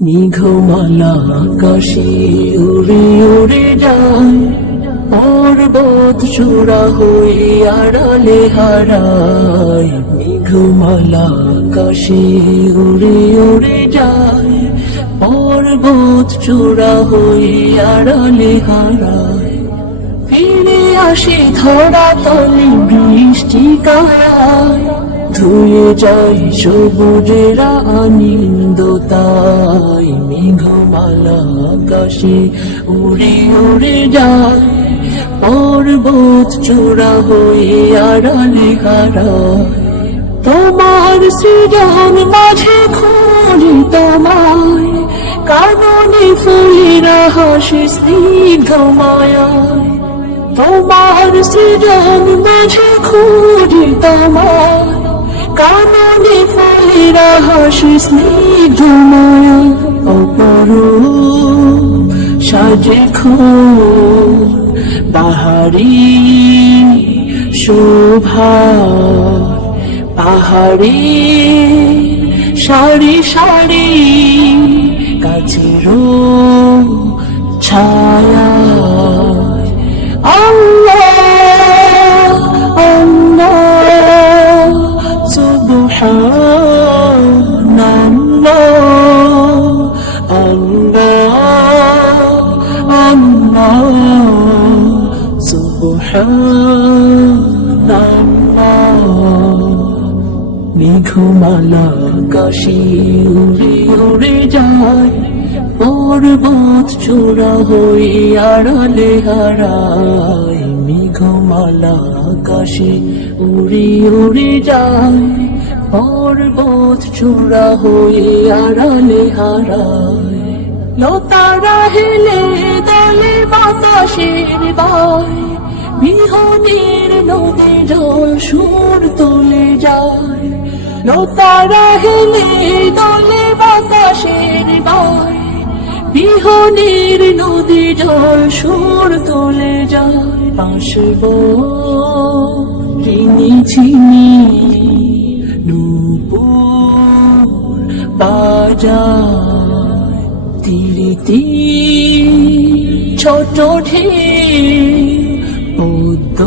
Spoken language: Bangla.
মেঘমালা আকাশে উড়ে উড়ে যায়, পর্বত চূড়া হয়ে আড়ালে হারায়। মেঘমালা আকাশে উড়ে উড়ে যায়, পর্বত চূড়া হয়ে আড়ালে হারায়। ফিরে আসে ধরা তলে বৃষ্টি কায়ায়, ধুয়ে যায় সবুজেরা আনন্দতাই। মেঘমালা আকাশে উড়ে উড়ে যায়, পর্বত চূড়া হয়ে আড়ালে হারায়। তোমার সৃজন মাঝে খুঁজি তোমায়, কাননে ফুলেরা হাসে স্নিগ্ধ মায়ায়। তোমার সৃজন মাঝে খুঁজি তোমায়, কাননে ফুলেরা হাসে স্নিগ্ধ মায়ায়। অপরূপ সাজে বাহারি শোভা, পাহাড়ি সারি সারি গাছের ছায়া। আল্লাহ আল্লাহ সুবহানাল্লাহ, আল্লাহ আল্লাহ সুবহানাল্লাহ। মেঘমালা আকাশে উড়ে উড়ে যায়, পর্বত চূড়া হয়ে আড়ালে হারায়। মেঘমালা আকাশে উড়ে উড়ে যায়, পর্বত চূড়া হয়ে আড়ালে হারায়। লতারা হেলে দলে বাতাসের বায়, বিহনের নদী জল সুর তুলে যায়। লতারা হেলে দলে বাতাসের বায়, বিহনের নদী জল সুর তুলে যায়। পাশব রিনি ঝিনি নূপুর বাজায়, তীরে তীর ছোট ঢেউ পদ্ম